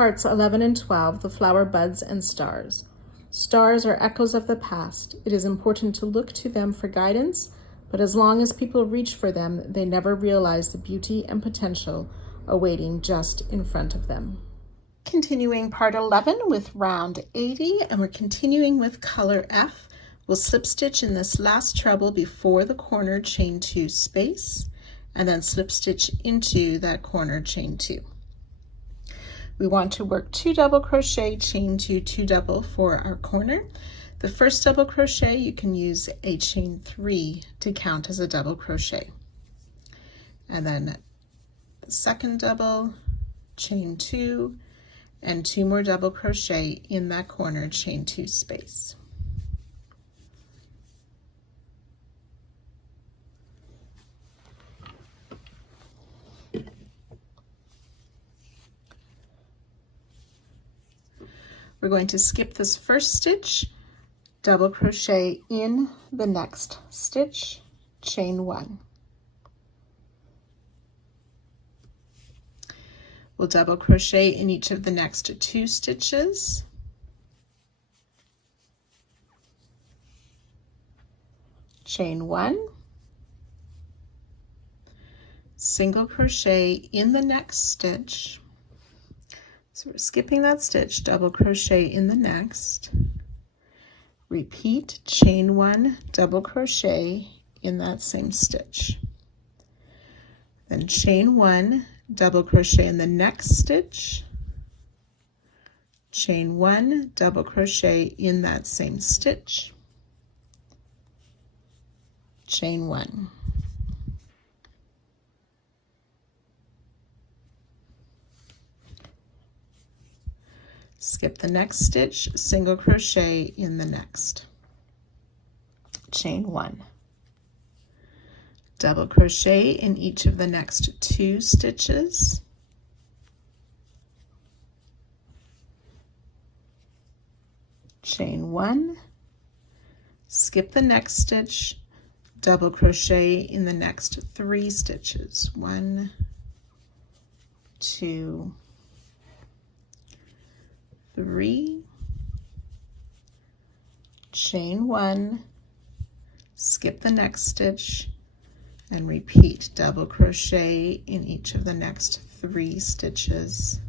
Parts 11 and 12, the flower buds and stars. Stars are echoes of the past. It is important to look to them for guidance, but as long as people reach for them, they never realize the beauty and potential awaiting just in front of them. Continuing part 11 with round 80, and we're continuing with color F. We'll slip stitch in this last treble before the corner chain 2 space, and then slip stitch into that corner chain 2. We want to work 2 double crochet, chain 2, 2 double for our corner. The first double crochet, you can use a chain 3 to count as a double crochet. And then the second double, chain 2, and 2 more double crochet in that corner chain 2 space. We're going to skip this first stitch, double crochet in the next stitch, chain 1. We'll double crochet in each of the next 2 stitches, chain 1, single crochet in the next stitch. So we're skipping that stitch, double crochet in the next, repeat, chain 1, double crochet in that same stitch, then chain 1, double crochet in the next stitch, chain 1, double crochet in that same stitch, chain 1. Skip the next stitch, single crochet in the next, chain 1, double crochet in each of the next 2 stitches, chain 1, skip the next stitch, double crochet in the next 3 stitches, 1, 2, 3, chain 1, skip the next stitch, and repeat, double crochet in each of the next 3 stitches,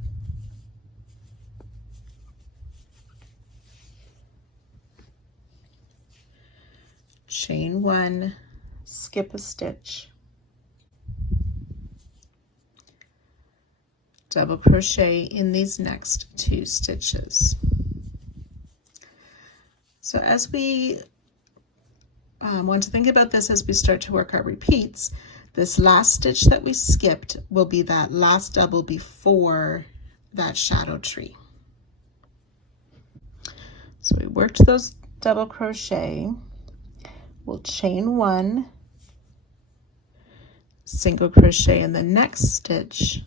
chain 1, skip a stitch, double crochet in these next 2 stitches. So as we want to think about this as we start to work our repeats, this last stitch that we skipped will be that last double before that shadow tree. So we worked those double crochet, we'll chain 1, single crochet in the next stitch,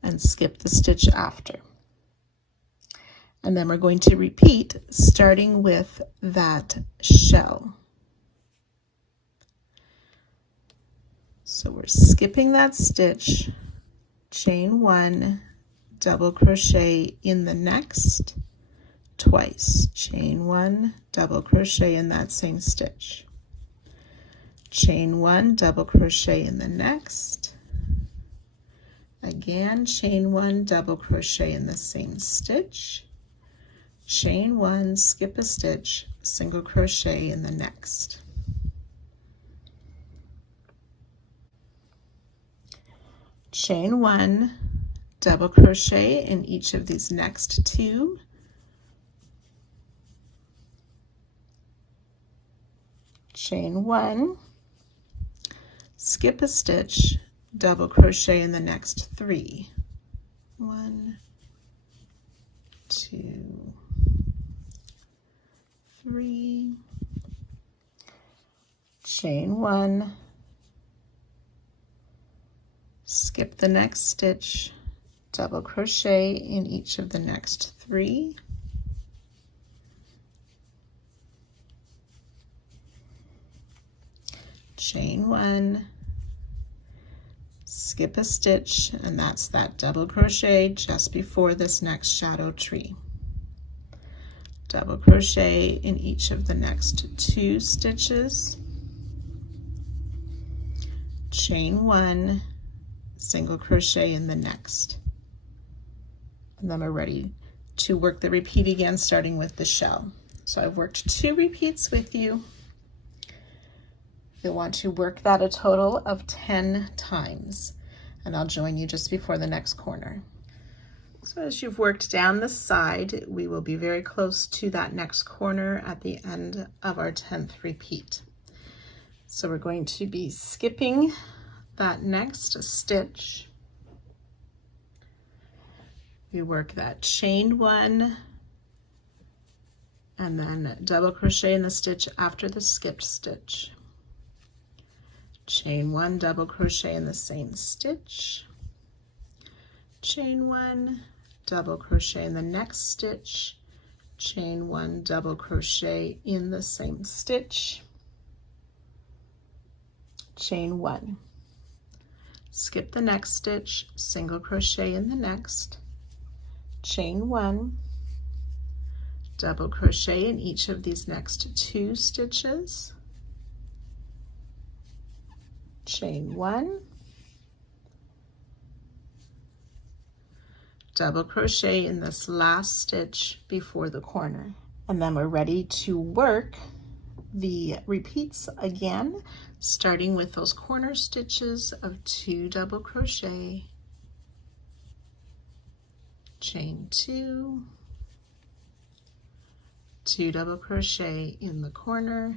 and skip the stitch after. And then we're going to repeat starting with that shell. So we're skipping that stitch, chain 1, double crochet in the next twice, chain 1, double crochet in that same stitch, chain 1, double crochet in the next, again chain 1, double crochet in the same stitch, chain 1, skip a stitch, single crochet in the next. Chain 1, double crochet in each of these next 2, chain 1, skip a stitch, double crochet in the next 3, 1, 2, 3, chain 1, skip the next stitch, double crochet in each of the next 3, chain 1, skip a stitch, and that's that double crochet just before this next shadow tree. Double crochet in each of the next 2 stitches, chain 1, single crochet in the next, and then we're ready to work the repeat again, starting with the shell. So I've worked 2 repeats with you. You'll want to work that a total of 10 times, and I'll join you just before the next corner. So as you've worked down the side, we will be very close to that next corner at the end of our 10th repeat. So we're going to be skipping that next stitch. We work that chain 1, and then double crochet in the stitch after the skipped stitch. Chain 1, double crochet in the same stitch, chain 1, double crochet in the next stitch, chain 1, double crochet in the same stitch, chain 1, skip the next stitch, single crochet in the next, chain 1, double crochet in each of these next 2 stitches, chain 1, double crochet in this last stitch before the corner, and then we're ready to work the repeats again, starting with those corner stitches of 2 double crochet, chain 2, 2 double crochet in the corner,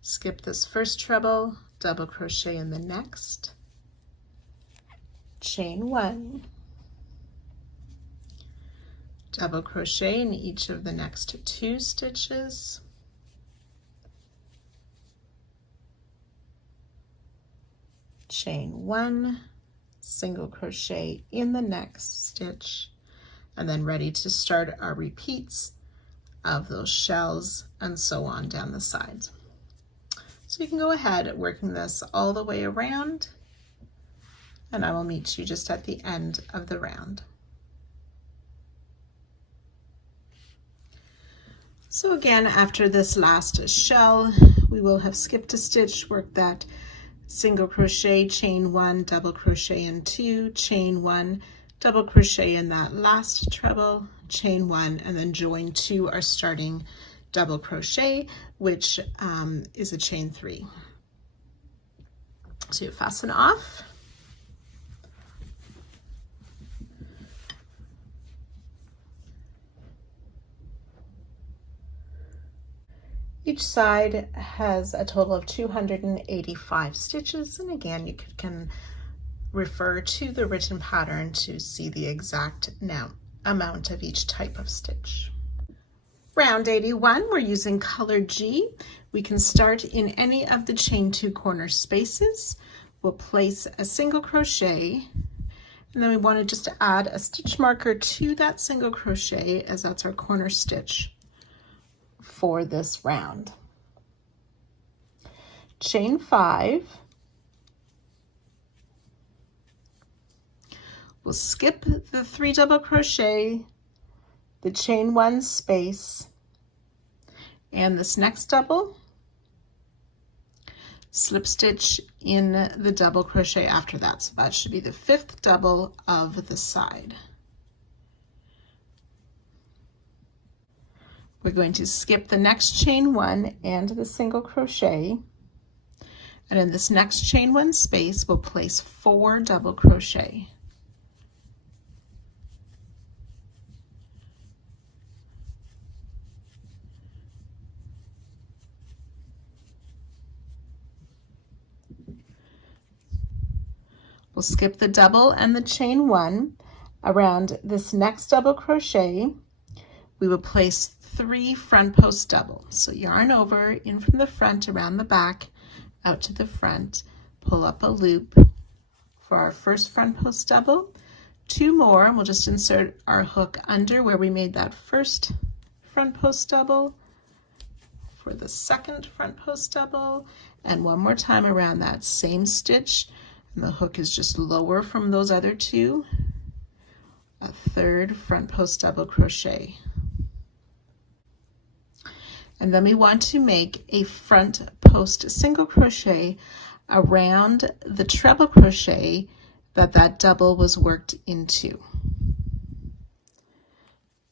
skip this first treble, double crochet in the next, chain 1, double crochet in each of the next 2 stitches, chain 1, single crochet in the next stitch, and then ready to start our repeats of those shells and so on down the sides. So you can go ahead working this all the way around, and I will meet you just at the end of the round. So again, after this last shell, we will have skipped a stitch, worked that single crochet, chain 1, double crochet in 2, chain 1, double crochet in that last treble, chain 1, and then join to our starting double crochet, which is a chain 3. So you fasten off. Each side has a total of 285 stitches, and again, you can refer to the written pattern to see the exact amount of each type of stitch. Round 81, we're using color G. We can start in any of the chain 2 corner spaces. We'll place a single crochet, and then we want to just add a stitch marker to that single crochet, as that's our corner stitch for this round. Chain 5. We'll skip the 3 double crochet, the chain 1 space, and this next double, slip stitch in the double crochet after that. So that should be the 5th double of the side. We're going to skip the next chain 1 and the single crochet, and in this next chain 1 space, we'll place 4 double crochet. We'll skip the double and the chain 1. Around this next double crochet, we will place 3 front post double. So yarn over, in from the front, around the back, out to the front, pull up a loop for our first front post double, 2 more, and we'll just insert our hook under where we made that first front post double for the second front post double, and one more time around that same stitch, and the hook is just lower from those other two, a third front post double crochet. And then we want to make a front post single crochet around the treble crochet that double was worked into.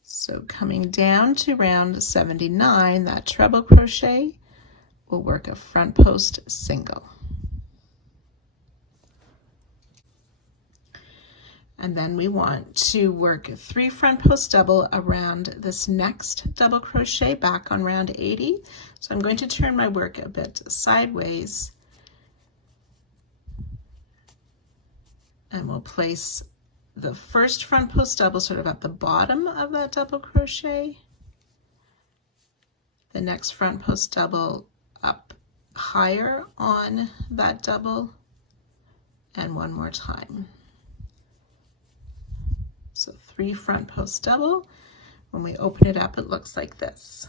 So coming down to round 79, that treble crochet will work a front post single. And then we want to work 3 front post double around this next double crochet back on round 80. So I'm going to turn my work a bit sideways, and we'll place the first front post double sort of at the bottom of that double crochet, the next front post double up higher on that double, and one more time. So 3 front post double. When we open it up, it looks like this.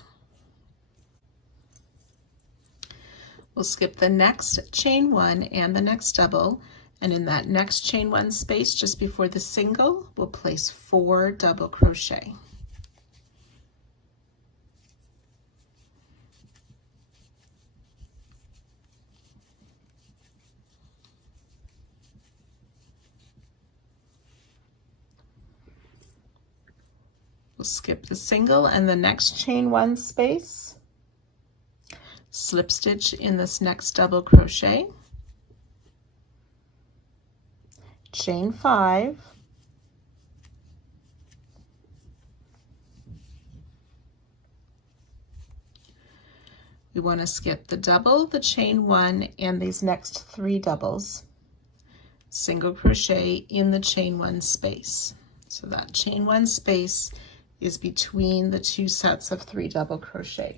We'll skip the next chain 1 and the next double, and in that next chain 1 space just before the single, we'll place 4 double crochet. We'll skip the single and the next chain 1 space, slip stitch in this next double crochet, chain 5, we want to skip the double, the chain 1, and these next 3 doubles, single crochet in the chain 1 space. So that chain 1 space is between the 2 sets of 3 double crochet.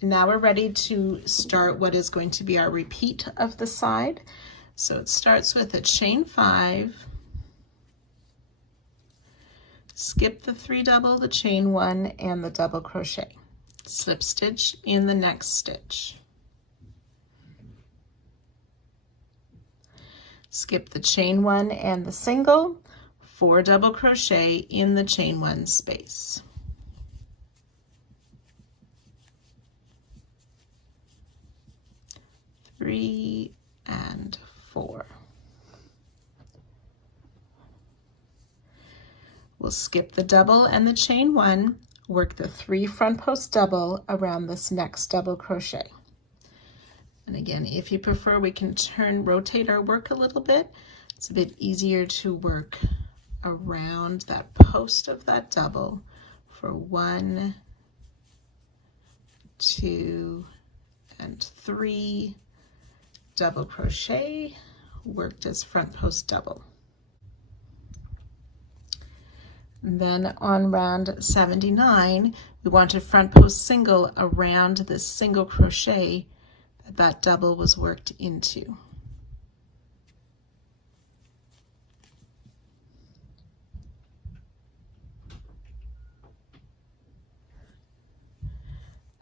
And now we're ready to start what is going to be our repeat of the side. So it starts with a chain 5, skip the 3 double, the chain 1, and the double crochet, slip stitch in the next stitch, skip the chain 1 and the single, 4 double crochet in the chain 1 space, three and 4. We'll skip the double and the chain 1, work the 3 front post double around this next double crochet. And again, if you prefer, we can rotate our work a little bit. It's a bit easier to work around that post of that double for 1, 2, and 3 double crochet worked as front post double. And then on round 79, we want a front post single around this single crochet that double was worked into.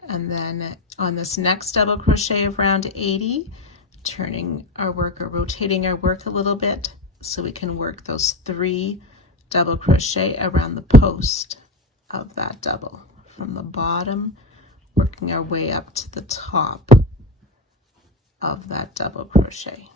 And then on this next double crochet of round 80, turning our work or rotating our work a little bit so we can work those 3 double crochet around the post of that double, from the bottom working our way up to the top of that double crochet.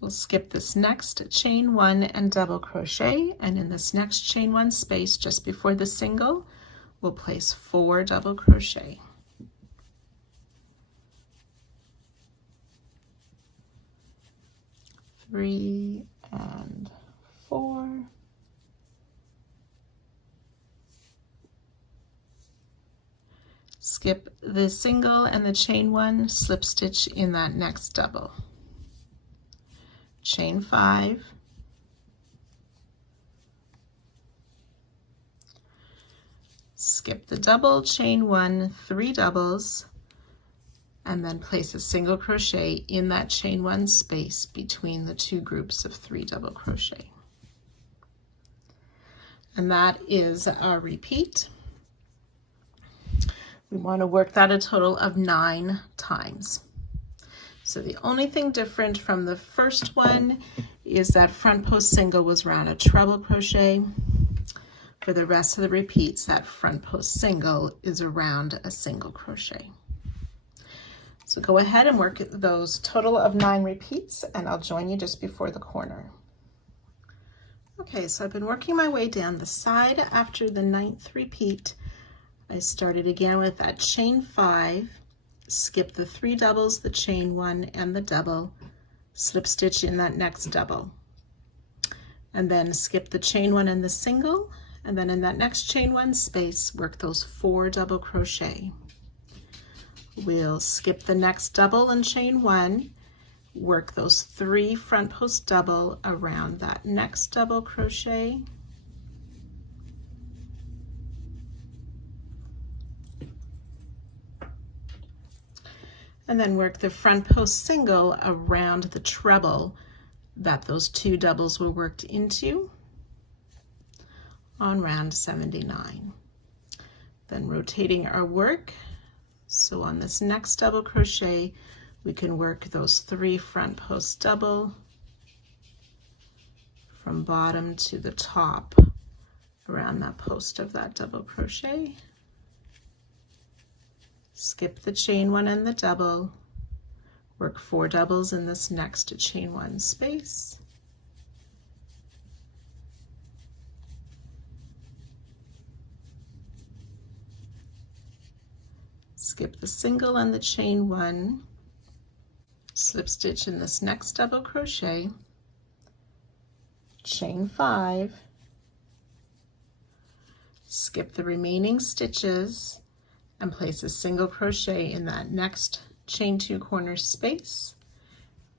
We'll skip this next chain 1 and double crochet, and in this next chain 1 space just before the single, we'll place 4 double crochet. Three and 4. Skip the single and the chain 1, slip stitch in that next double. Chain 5, skip the double, chain 1, 3 doubles, and then place a single crochet in that chain 1 space between the 2 groups of 3 double crochet. And that is our repeat. We want to work that a total of 9 times. So the only thing different from the first one is that front post single was around a treble crochet. For the rest of the repeats, that front post single is around a single crochet. So go ahead and work those total of 9 repeats, and I'll join you just before the corner. Okay, so I've been working my way down the side. After the 9th repeat, I started again with that chain 5, skip the 3 doubles, the chain 1 and the double, slip stitch in that next double, and then skip the chain 1 and the single, and then in that next chain 1 space, work those 4 double crochet. We'll skip the next double and chain 1, work those 3 front post double around that next double crochet, and then work the front post single around the treble that those 2 doubles were worked into on round 79. Then rotating our work, so on this next double crochet we can work those 3 front post double from bottom to the top around that post of that double crochet, skip the chain 1 and the double, work 4 doubles in this next chain 1 space, skip the single and the chain 1, slip stitch in this next double crochet, chain 5, skip the remaining stitches and place a single crochet in that next chain 2 corner space,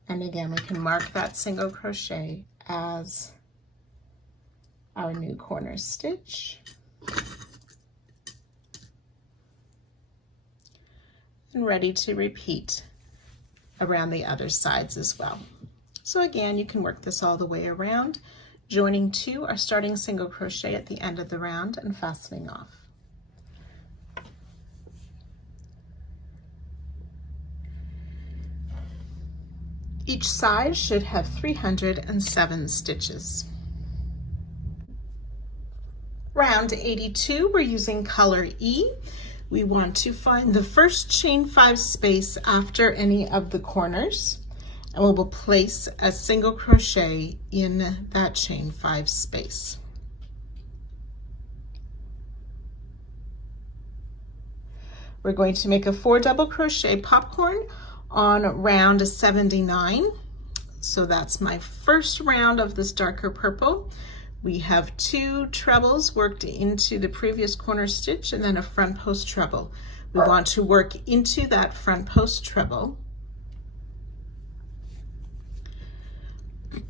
and again we can mark that single crochet as our new corner stitch, and ready to repeat around the other sides as well. So again, you can work this all the way around, joining 2 or starting single crochet at the end of the round and fastening off. Each side should have 307 stitches. Round 82, we're using color E. We want to find the first chain 5 space after any of the corners, and we will place a single crochet in that chain 5 space. We're going to make a 4 double crochet popcorn on round 79. So that's my first round of this darker purple. We have 2 trebles worked into the previous corner stitch and then a front post treble. We want to work into that front post treble.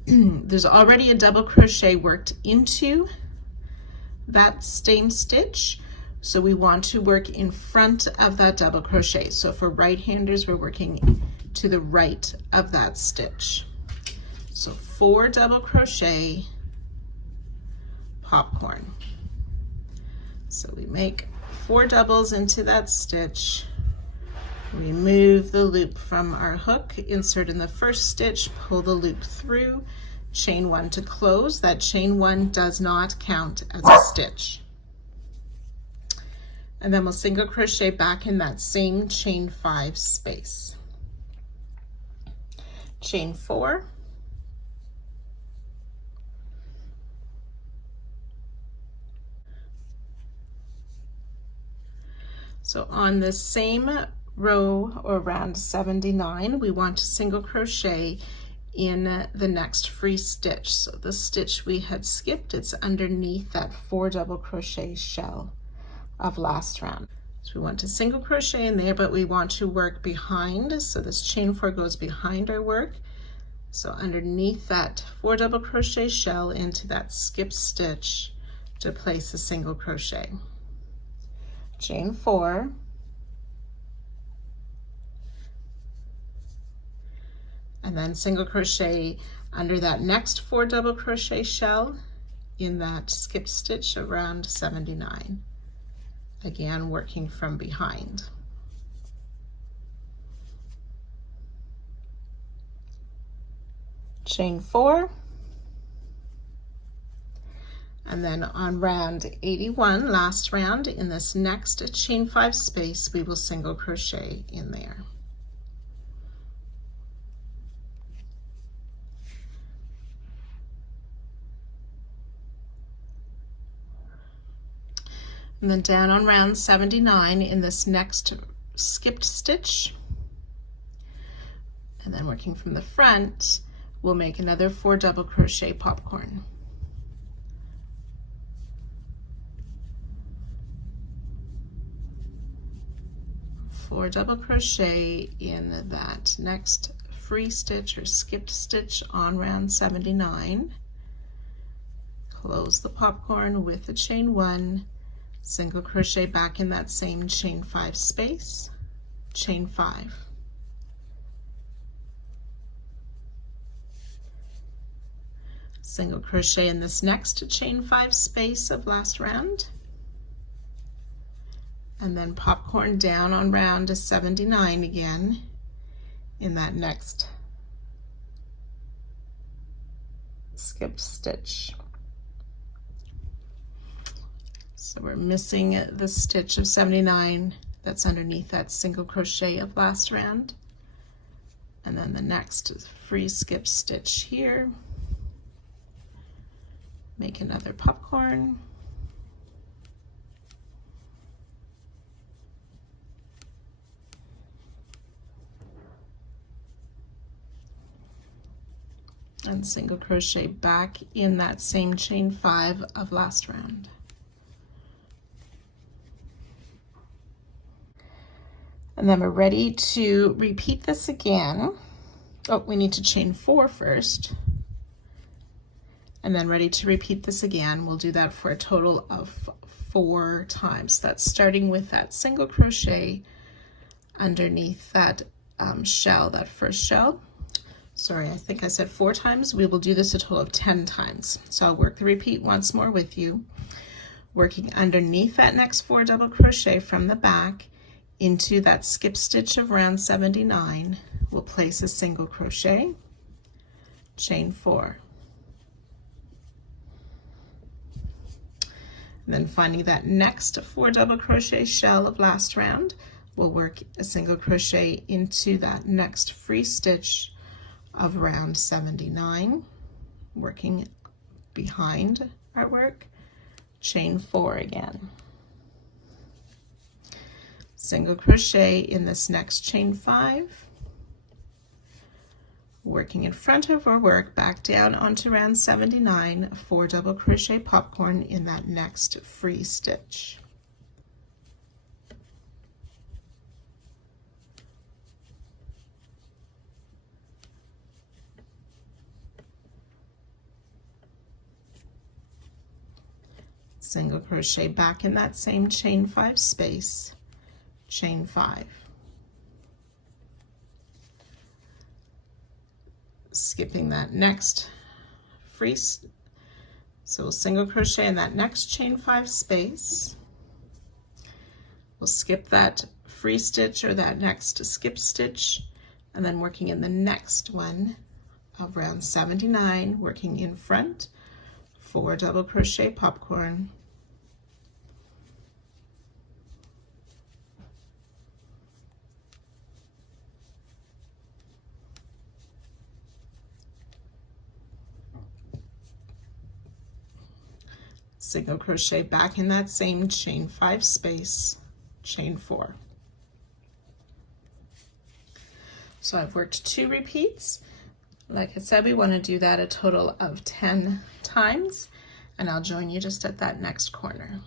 There's already a double crochet worked into that same stitch, so we want to work in front of that double crochet. So for right-handers, we're working to the right of that stitch. So 4 double crochet, popcorn. So we make 4 doubles into that stitch, remove the loop from our hook, insert in the first stitch, pull the loop through, chain 1 to close. That chain 1 does not count as a stitch. And then we'll single crochet back in that same chain 5 space. Chain 4, so on the same row or round 79, we want to single crochet in the next free stitch. So the stitch we had skipped, it's underneath that 4 double crochet shell of last round. So we want to single crochet in there, but we want to work behind. So this chain 4 goes behind our work. So underneath that 4 double crochet shell into that skip stitch to place a single crochet. Chain 4, and then single crochet under that next 4 double crochet shell in that skipped stitch of round 79. Again, working from behind. Chain 4, and then on round 81, last round, in this next chain 5 space, we will single crochet in there. And then down on round 79 in this next skipped stitch, and then working from the front, we'll make another 4 double crochet popcorn. Four double crochet in that next free stitch or skipped stitch on round 79. Close the popcorn with the chain 1, single crochet back in that same chain 5 space, chain 5. Single crochet in this next chain 5 space of last round, and then popcorn down on round 79 again in that next skip stitch. So we're missing the stitch of 79 that's underneath that single crochet of last round, and then the next free skip stitch here. Make another popcorn, and single crochet back in that same chain 5 of last round. And then we're ready to repeat this again. Oh, we need to chain 4 first. And then ready to repeat this again. We'll do that for a total of 4 times. That's starting with that single crochet underneath that shell, that first shell. Sorry, I think I said 4 times. We will do this a total of 10 times. So I'll work the repeat once more with you. Working underneath that next 4 double crochet from the back into that skip stitch of round 79, we'll place a single crochet, chain 4. Then finding that next 4 double crochet shell of last round, we'll work a single crochet into that next free stitch of round 79, working behind our work, chain 4 again. Single crochet in this next chain 5, working in front of our work, back down onto round 79, 4 double crochet popcorn in that next free stitch. Single crochet back in that same chain 5 space, chain 5. Skipping that next free, so we'll single crochet in that next chain 5 space. We'll skip that free stitch or that next skip stitch, and then working in the next one of round 79, working in front, 4 double crochet popcorn, single crochet back in that same chain 5 space, chain 4. So I've worked 2 repeats. Like I said, we want to do that a total of 10 times, and I'll join you just at that next corner.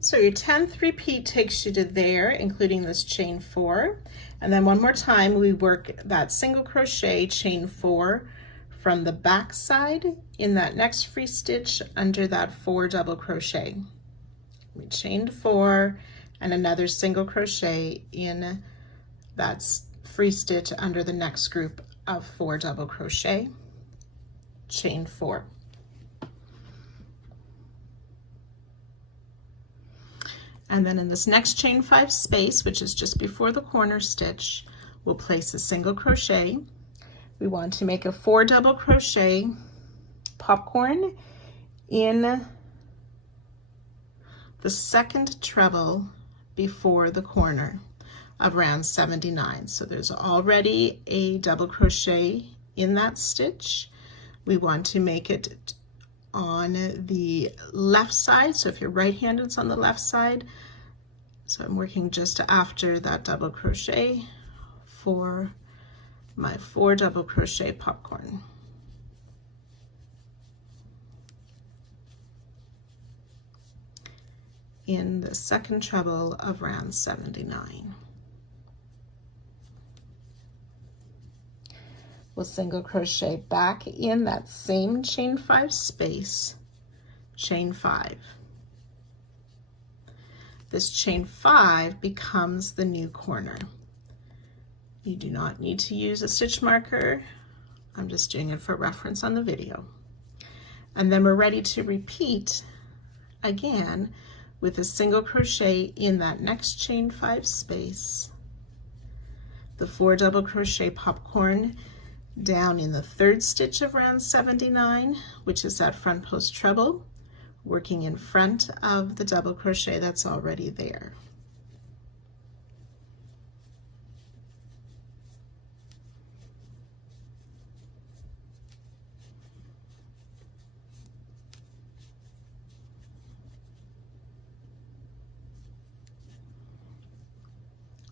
So your 10th repeat takes you to there, including this chain 4. And then one more time, we work that single crochet, chain 4 from the back side in that next free stitch under that 4 double crochet. We chained 4, and another single crochet in that free stitch under the next group of 4 double crochet, chain 4. And then in this next chain 5 space, which is just before the corner stitch, we'll place a single crochet. We want to make a 4 double crochet popcorn in the second treble before the corner of round 79. So there's already a double crochet in that stitch. We want to make it on the left side. So if you're right-handed, it's on the left side. So I'm working just after that double crochet for my 4 double crochet popcorn. In the second treble of round 79. We'll single crochet back in that same chain 5 space, chain 5. This chain 5 becomes the new corner. You do not need to use a stitch marker. I'm just doing it for reference on the video. And then we're ready to repeat again with a single crochet in that next chain 5 space, the 4 double crochet popcorn down in the third stitch of round 79, which is that front post treble, working in front of the double crochet that's already there.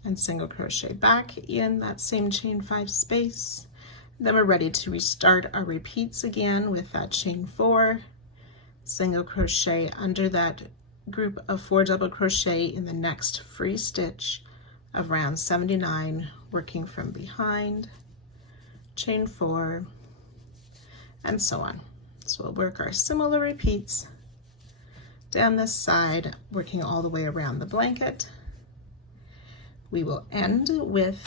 And single crochet back in that same chain 5 space. Then we're ready to restart our repeats again with that chain 4, single crochet under that group of 4 double crochet in the next free stitch of round 79, working from behind, chain 4, and so on. So we'll work our similar repeats down this side, working all the way around the blanket. We will end with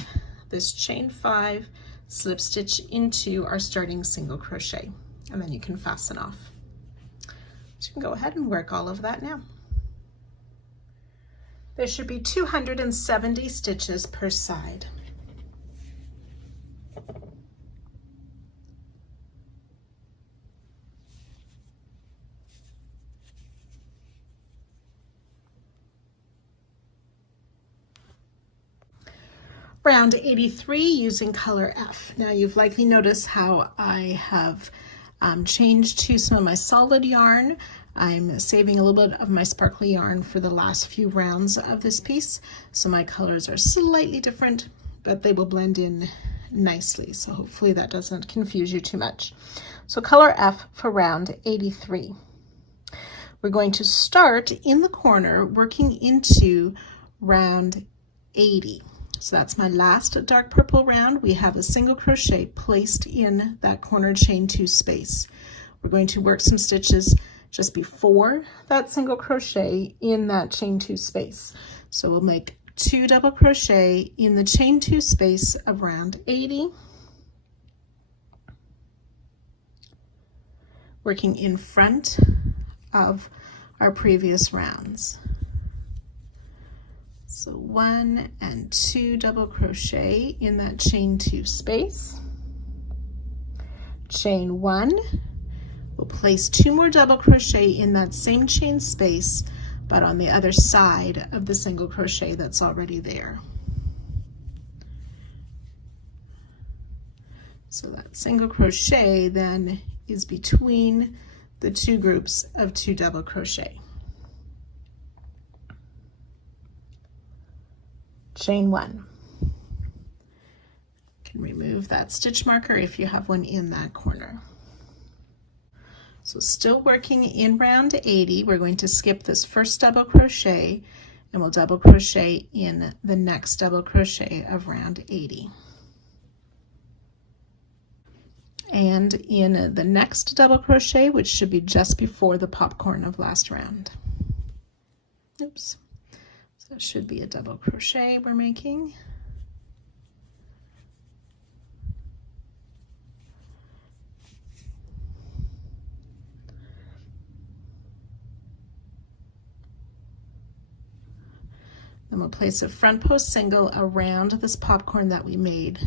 this chain 5, slip stitch into our starting single crochet, and then you can fasten off. So you can go ahead and work all of that now. There should be 270 stitches per side. Round 83 using color F. Now you've likely noticed how I have changed to some of my solid yarn. I'm saving a little bit of my sparkly yarn for the last few rounds of this piece, so my colors are slightly different, but they will blend in nicely, so hopefully that doesn't confuse you too much. So color F for round 83. We're going to start in the corner working into round 80. So that's my last dark purple round. We have a single crochet placed in that corner chain 2 space. We're going to work some stitches just before that single crochet in that chain 2 space. So we'll make 2 double crochet in the chain 2 space of round 80, working in front of our previous rounds. So 1 and 2 double crochet in that chain 2 space. Chain 1, we'll place 2 more double crochet in that same chain space, but on the other side of the single crochet that's already there. So that single crochet then is between the 2 groups of 2 double crochet. Chain 1. You can remove that stitch marker if you have one in that corner. So still working in round 80, we're going to skip this first double crochet and we'll double crochet in the next double crochet of round 80. And in the next double crochet, which should be just before the popcorn of last round. Oops. So it should be a double crochet we're making. Then we'll place a front post single around this popcorn that we made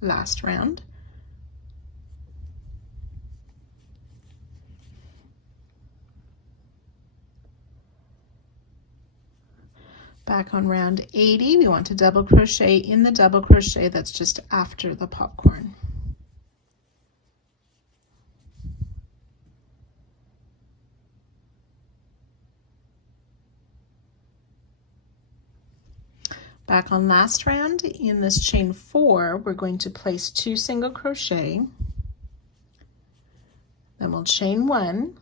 last round. Back on round 80, we want to double crochet in the double crochet that's just after the popcorn. Back on last round, in this chain 4, we're going to place 2 single crochet, then we'll chain 1,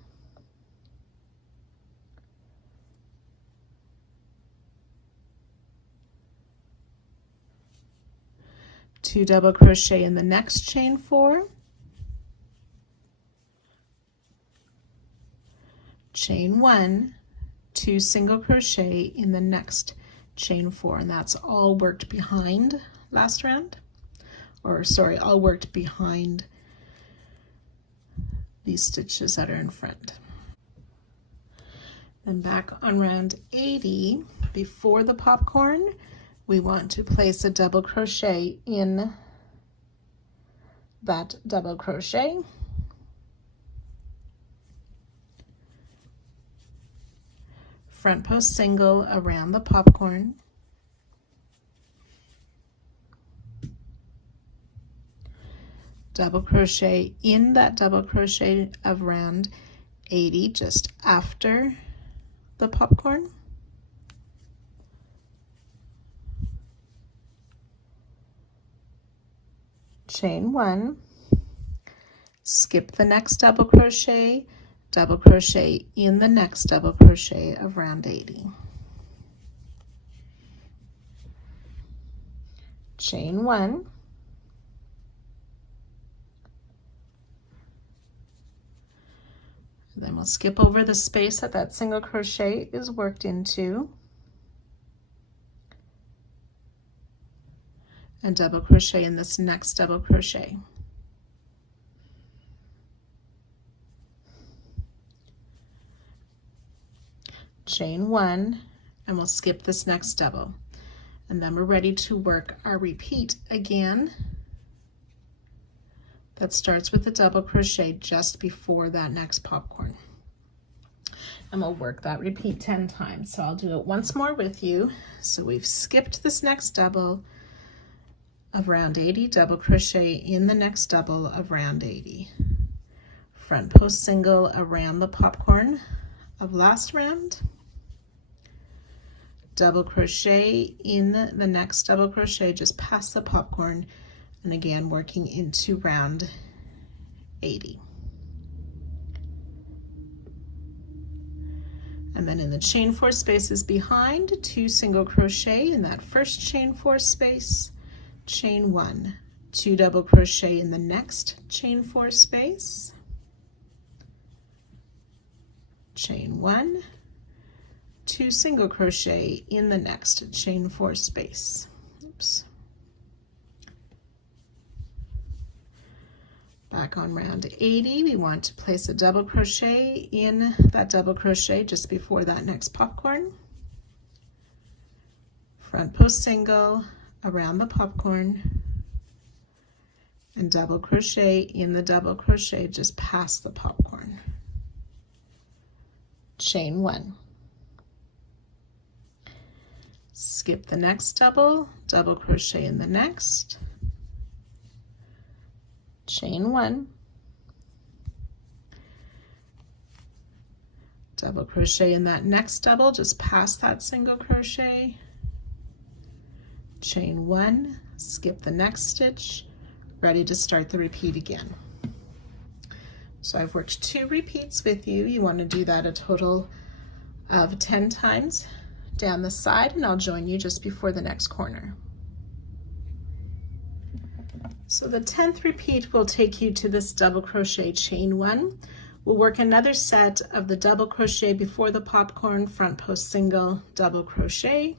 two double crochet in the next chain 4, chain 1, 2 single crochet in the next chain 4, and that's all worked behind last round, or sorry, all worked behind these stitches that are in front. Then back on round 80, before the popcorn, we want to place a double crochet in that double crochet. Front post single around the popcorn. Double crochet in that double crochet of round 80 just after the popcorn. Chain 1, skip the next double crochet in the next double crochet of round 80. Chain 1, then we'll skip over the space that single crochet is worked into, and double crochet in this next double crochet. Chain 1, and we'll skip this next double, and then we're ready to work our repeat again that starts with a double crochet just before that next popcorn, and we'll work that repeat 10 times. So I'll do it once more with you. So we've skipped this next double of round 80, double crochet in the next double of round 80, front post single around the popcorn of last round, double crochet in the next double crochet just past the popcorn, and again working into round 80. And then in the chain 4 spaces behind, 2 single crochet in that first chain 4 space, chain 1, 2 double crochet in the next chain 4 space, chain 1, 2 single crochet in the next chain 4 space. Oops. Back on round 80, we want to place a double crochet in that double crochet just before that next popcorn, front post single around the popcorn, and double crochet in the double crochet just past the popcorn. Chain 1. Skip the next double, double crochet in the next, chain 1, double crochet in that next double just past that single crochet, chain 1, skip the next stitch, ready to start the repeat again. So I've worked 2 repeats with you. You want to do that a total of 10 times down the side, and I'll join you just before the next corner. So the 10th repeat will take you to this double crochet, chain 1. We'll work another set of the double crochet before the popcorn, front post single, double crochet,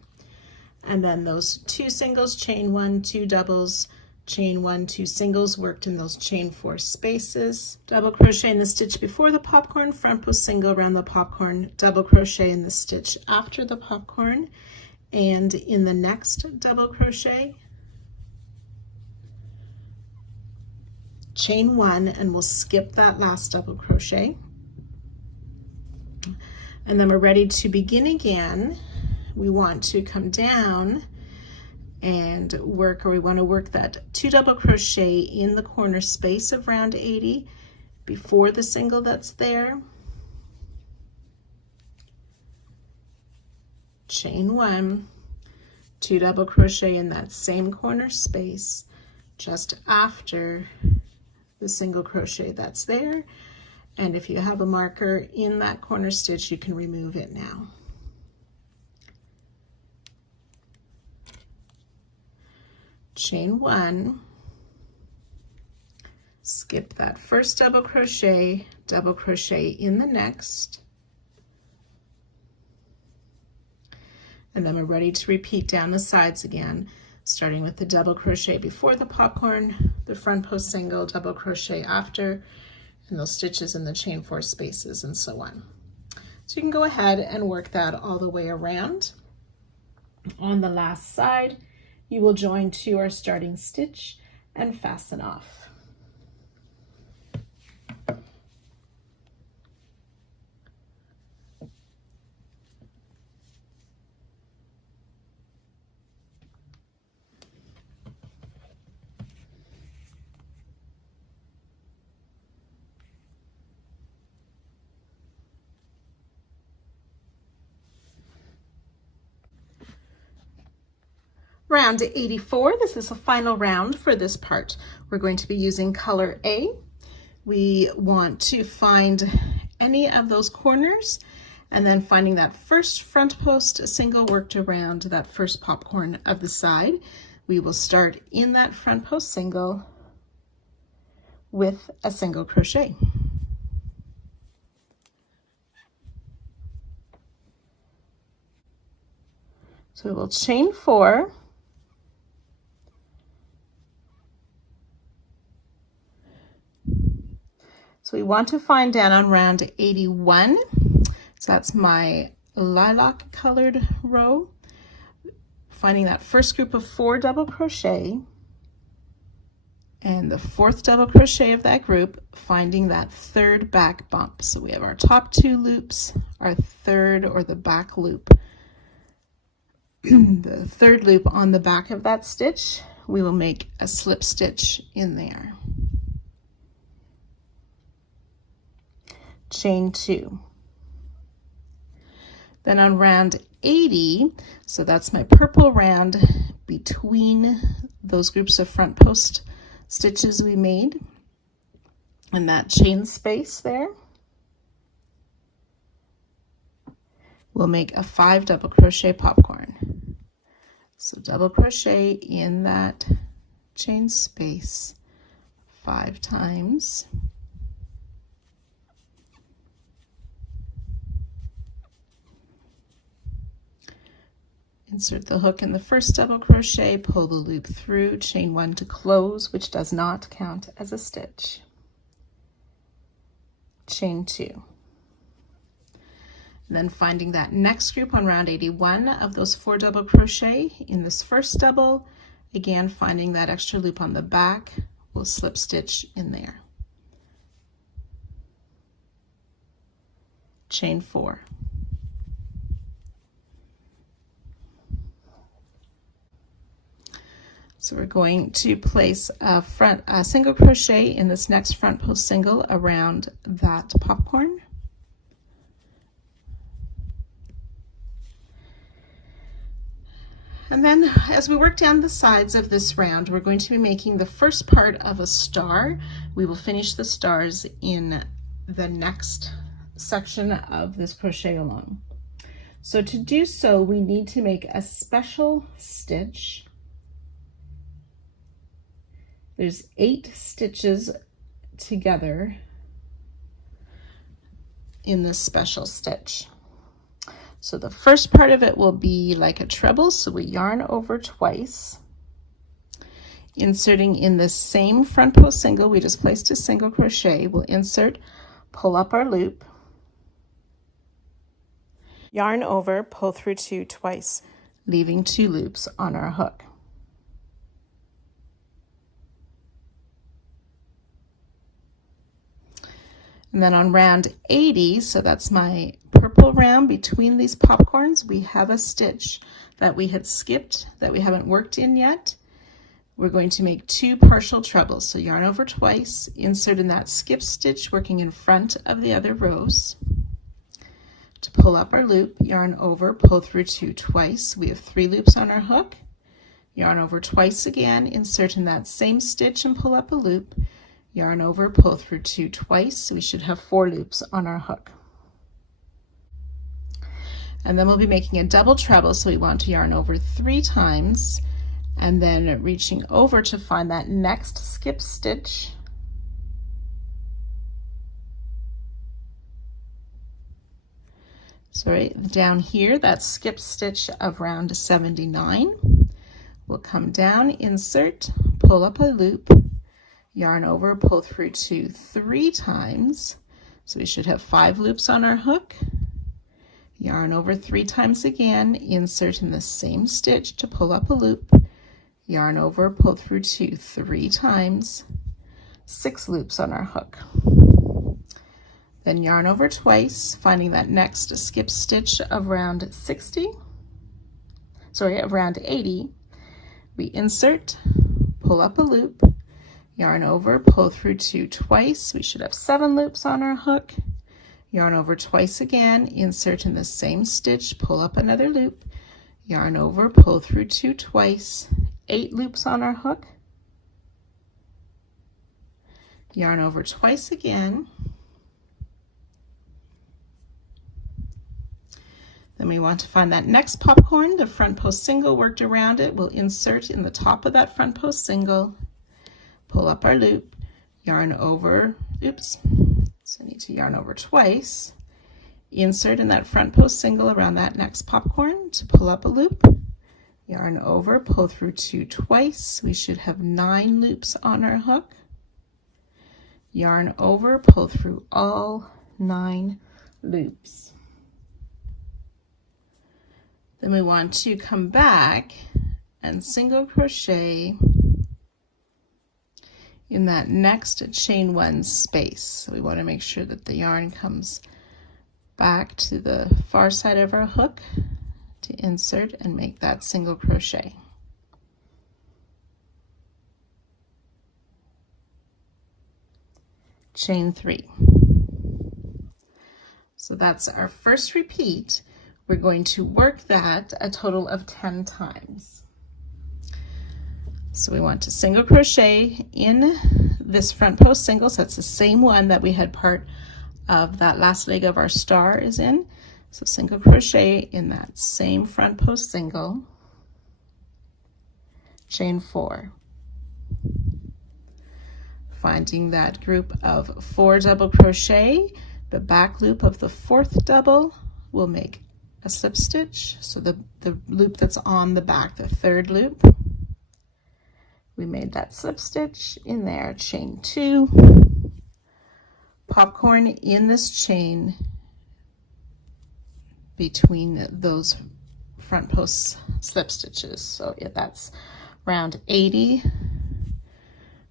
And then those 2 singles, chain 1, 2 doubles, chain 1, 2 singles worked in those chain 4 spaces. Double crochet in the stitch before the popcorn, front post single around the popcorn, double crochet in the stitch after the popcorn, and in the next double crochet, chain 1, and we'll skip that last double crochet. And then we're ready to begin again. We want to come down and work, or we want to work that 2 double crochet in the corner space of round 80 before the single that's there. Chain 1, 2 double crochet in that same corner space just after the single crochet that's there. And if you have a marker in that corner stitch, you can remove it now. Chain 1, skip that first double crochet in the next, and then we're ready to repeat down the sides again, starting with the double crochet before the popcorn, the front post single, double crochet after, and those stitches in the chain 4 spaces, and so on. So you can go ahead and work that all the way around. On the last side, you will join to our starting stitch and fasten off. Round 84, this is the final round for this part. We're going to be using color A. We want to find any of those corners and then finding that first front post single worked around that first popcorn of the side. We will start in that front post single with a single crochet. So we will chain 4, so we want to find down on round 81, so that's my lilac colored row, finding that first group of 4 double crochet, and the 4th double crochet of that group, finding that 3rd back bump. So we have our top 2 loops, our 3rd or the back loop. The 3rd loop on the back of that stitch, we will make a slip stitch in there. Chain 2. Then on round 80, so that's my purple round between those groups of front post stitches we made, and that chain space there, we'll make a 5 double crochet popcorn. So double crochet in that chain space 5 times. Insert the hook in the first double crochet, pull the loop through, chain 1 to close, which does not count as a stitch. Chain 2. And then finding that next group on round 81 of those 4 double crochet in this first double, again finding that extra loop on the back, we'll slip stitch in there. Chain 4. So we're going to place a single crochet in this next front post single around that popcorn. And then as we work down the sides of this round, we're going to be making the first part of a star. We will finish the stars in the next section of this crochet along. So to do so, we need to make a special stitch. There's 8 stitches together in this special stitch. So the first part of it will be like a treble, so we yarn over twice, inserting in the same front post single. We just placed a single crochet. We'll insert, pull up our loop, yarn over, pull through 2 twice, leaving 2 loops on our hook. And then on round 80, so that's my purple round, between these popcorns, we have a stitch that we had skipped that we haven't worked in yet. We're going to make 2 partial trebles. So yarn over twice, insert in that skip stitch working in front of the other rows. To pull up our loop, yarn over, pull through 2 twice. We have 3 loops on our hook. Yarn over twice again, insert in that same stitch and pull up a loop. Yarn over, pull through 2 twice. So we should have 4 loops on our hook. And then we'll be making a double treble, so we want to yarn over 3 times and then reaching over to find that next skip stitch. So right down here, that skip stitch of round 79. We'll come down, insert, pull up a loop, yarn over, pull through 2 3 times. So we should have 5 loops on our hook. Yarn over 3 times again, insert in the same stitch to pull up a loop. Yarn over, pull through 2 3 times, 6 loops on our hook. Then yarn over twice, finding that next skip stitch of round 80. We insert, pull up a loop, yarn over, pull through 2 twice. We should have 7 loops on our hook. Yarn over twice again, insert in the same stitch, pull up another loop, yarn over, pull through 2 twice, 8 loops on our hook. Yarn over twice again. Then we want to find that next popcorn, the front post single worked around it. We'll insert in the top of that front post single, pull up our loop, yarn over, so I need to yarn over twice, insert in that front post single around that next popcorn to pull up a loop, yarn over, pull through 2 twice. We should have 9 loops on our hook. Yarn over, pull through all 9 loops. Then we want to come back and single crochet in that next chain 1 space. So we want to make sure that the yarn comes back to the far side of our hook to insert and make that single crochet. Chain 3. So that's our first repeat. We're going to work that a total of 10 times. So we want to single crochet in this front post single, so that's the same one that we had part of that last leg of our star is in. So single crochet in that same front post single, chain 4. Finding that group of 4 double crochet, the back loop of the 4th double will make a slip stitch. So the loop that's on the back, the 3rd loop, we made that slip stitch in there, chain 2, popcorn in this chain between those front post slip stitches. So yeah, that's round 80.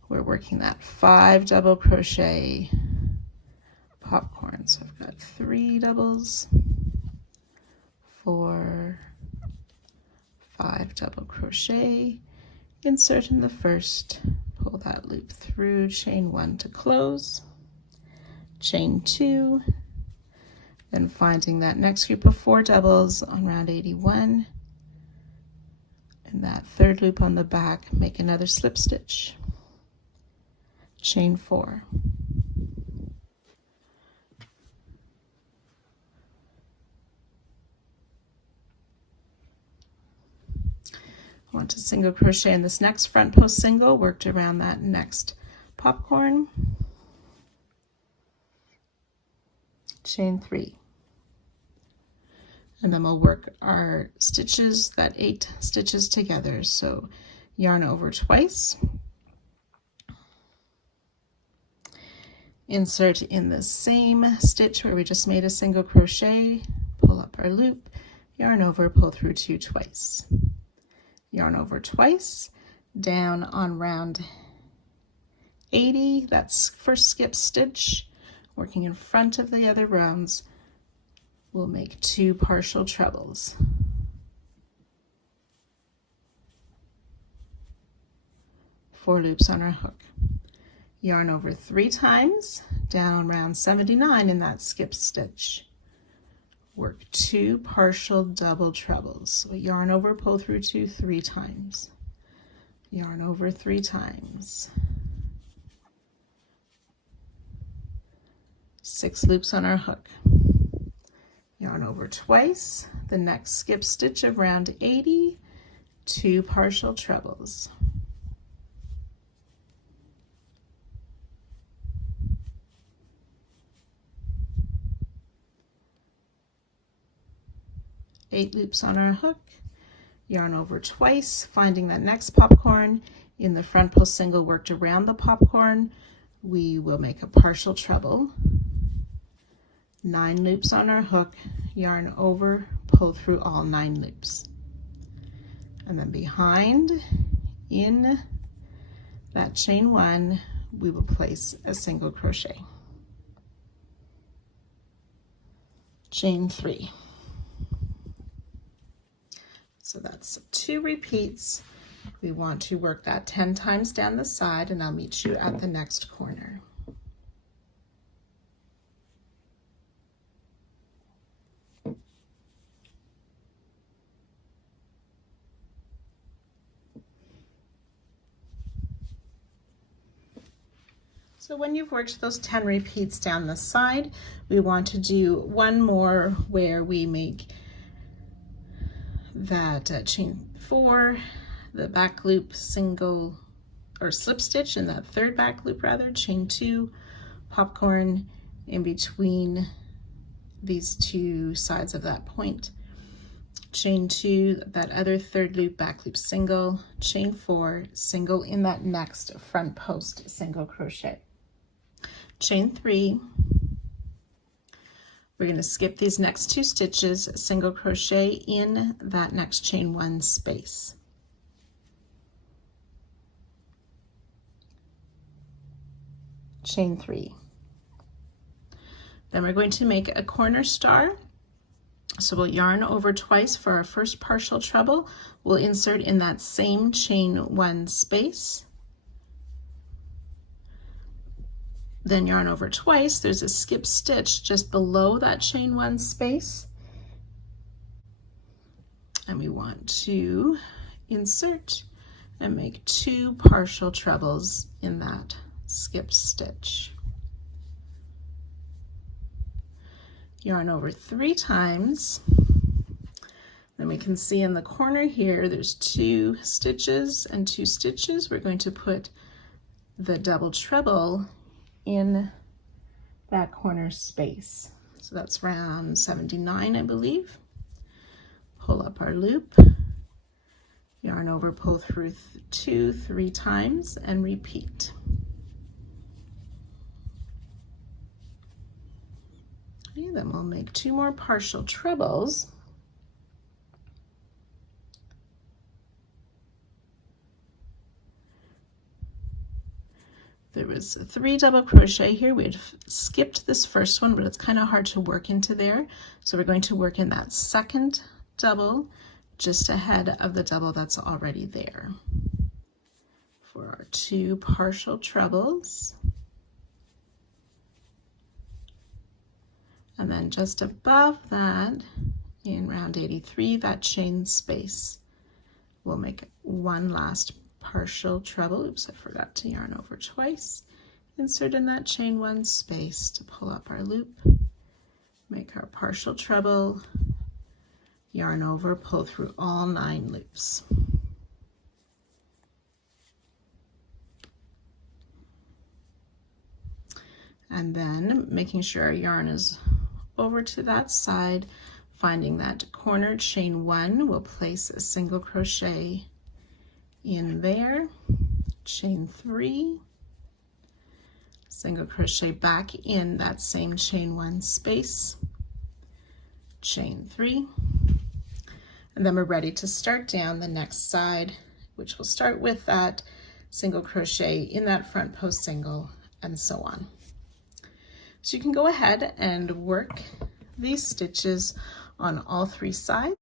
We're working that 5 double crochet popcorn. So I've got 3 doubles, 4, 5 double crochet, insert in the first, pull that loop through, chain 1 to close, chain 2, then finding that next group of 4 doubles on round 81, and that 3rd loop on the back, make another slip stitch, chain 4. I want to single crochet in this next front post single, worked around that next popcorn, chain 3. And then we'll work our stitches, that 8 stitches together. So yarn over twice, insert in the same stitch where we just made a single crochet, pull up our loop, yarn over, pull through 2 twice, yarn over twice, down on round 80, that's first skip stitch, working in front of the other rounds, we'll make 2 partial trebles. Four loops on our hook. Yarn over 3 times, down round 79 in that skip stitch. Work 2 partial double trebles. So yarn over, pull through 2 3 times. Yarn over 3 times. 6 loops on our hook. Yarn over twice, the next skip stitch of round 80, 2 partial trebles. Eight loops on our hook, yarn over twice, finding that next popcorn. In the front post single worked around the popcorn, we will make a partial treble. 9 loops on our hook, yarn over, pull through all 9 loops. And then behind, in that chain 1, we will place a single crochet. Chain 3. So that's 2 repeats. We want to work that 10 times down the side, and I'll meet you at the next corner. So when you've worked those 10 repeats down the side, we want to do one more where we make that chain 4, the back loop single or slip stitch in that third back loop rather, chain 2, popcorn in between these 2 sides of that point, chain 2, that other third loop back loop single, chain 4, single in that next front post single crochet, chain 3. We're going to skip these next 2 stitches, single crochet in that next chain 1 space. Chain 3. Then we're going to make a corner star. So we'll yarn over twice for our first partial treble. We'll insert in that same chain 1 space. Then yarn over twice, there's a skip stitch just below that chain 1 space. And we want to insert and make 2 partial trebles in that skip stitch. Yarn over 3 times. Then we can see in the corner here, there's 2 stitches and 2 stitches. We're going to put the double treble in that corner space. So that's round 79, I believe. Pull up our loop, yarn over, pull through 2 3 times, and repeat. Okay, then we'll make 2 more partial trebles. There was 3 double crochet here. We had skipped this first one, but it's kind of hard to work into there. So we're going to work in that second double just ahead of the double that's already there for our 2 partial trebles. And then just above that, in round 83, that chain space, we'll make 1 last partial treble. Oops, I forgot to yarn over twice. Insert in that chain 1 space to pull up our loop, make our partial treble, yarn over, pull through all 9 loops. And then making sure our yarn is over to that side, Finding that corner, chain 1, we'll place a single crochet in there, chain 3, single crochet back in that same chain 1 space, chain 3, and then we're ready to start down the next side, which will start with that single crochet in that front post single, and so on. So you can go ahead and work these stitches on all 3 sides.